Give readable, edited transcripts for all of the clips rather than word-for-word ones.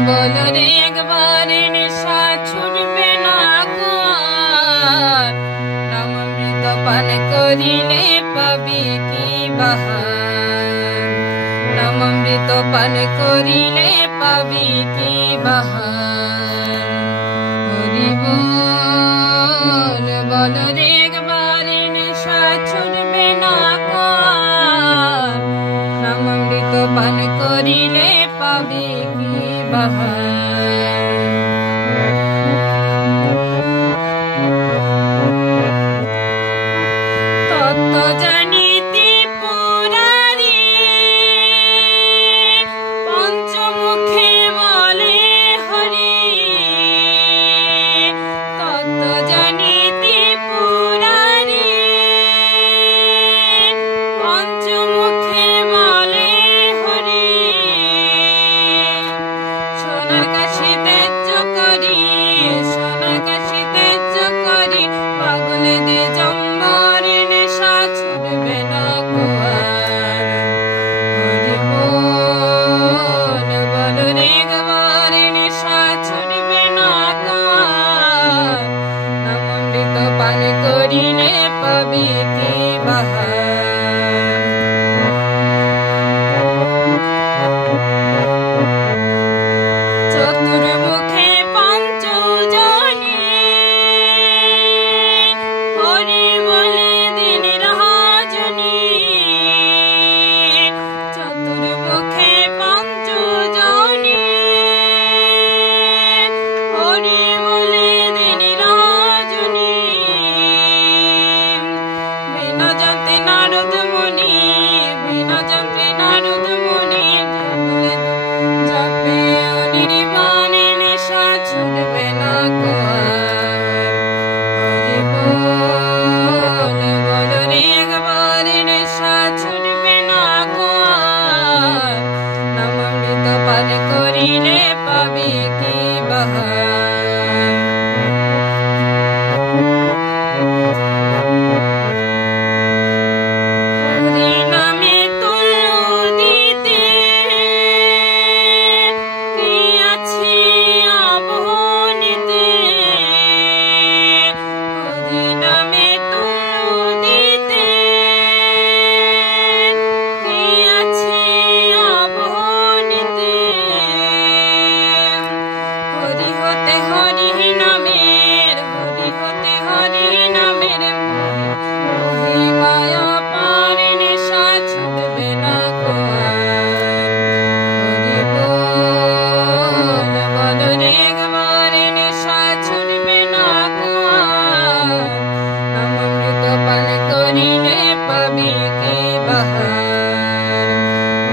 বলো রে একবার নেশা ছুটবে না আর নামামৃত পান করিলে পাবি কি বাহার নামামৃত পান করিলে পাবি কি বাহার হরি বল বলো রে একবার নেশা ছুটবে না আর নামামৃত পান করিলে পাবি কি বাহার তত্ত্ব জানিতে পুরারি পঞ্চমুখে বলে হরি তত্ত্ব জানিতে পুরারি পঞ্চমুখে বলে হরি সোনার কাছে ত্যায্য করি সোনার কাছে ত্যায্য করি পাগলে দে জম্বর নেশা ছুটবে না আর হরি বল বলো রে একবার নেশা ছুটবে না আর নামামৃত পান করিলে পাবি কি বাহার চতুর্মুখে পঞ্চজনী হরি বলে দিন রজনী চতুর্মুখে পঞ্চজনী হরি বলে দিন রজনী বিনা যন্ত্রে নারদ মুনি বিনা যন্ত্রে নারদ মুনি জপে অনির্বাণে নেশা ছুটবে না হরি বল বলো রে একবার নেশা ছুটবে না নামামৃত পান করিলে পাবি কি বাহার হরি নামে তুল্য দিতে কি আছে আবহনীতে হরি নামে তুল্য দিতে কি আছে আবহনীতে হরি হতে হরি নামের হরি হতে হরি নামের মহিমায়া পার নেশা ছুটবে না হরি বল বলো রে একবার নেশা ছুটবে না নামামৃত পান করিলে পাবি কি বাহার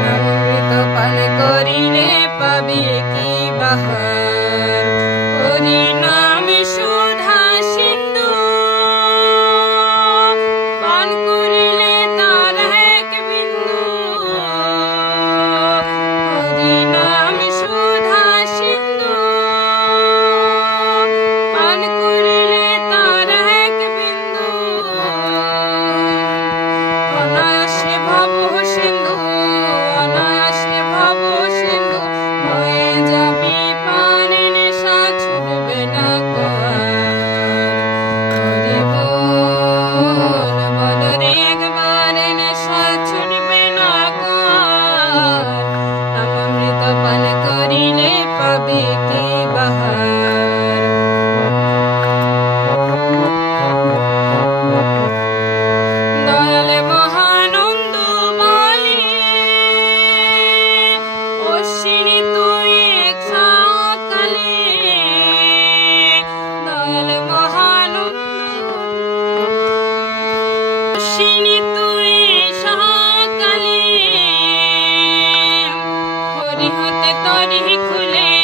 নামামৃত পান করিলে পাবি কি বাহার হরি নাম সুধা সিন্ধু পান করিলে তার এক বিন্দু হরি নাম সুধা সিন্ধু পান করিলে তার এক বিন্দু অনায়াসে ভব সিন্ধু অনায়াসে ভব সিন্ধু হয়ে যাবি পান নেশা ছুটবে না হরি বল বলো রে একবার নেশা ছুটবে না নামামৃত পান করিলে পাবি কি বাহার দয়াল মহানন্দ বলে অশ্বিনী তুই এক সকালে দয়াল মহানন্দ অশ্বিনী তুই সকালে হরি হতে তরি খুলে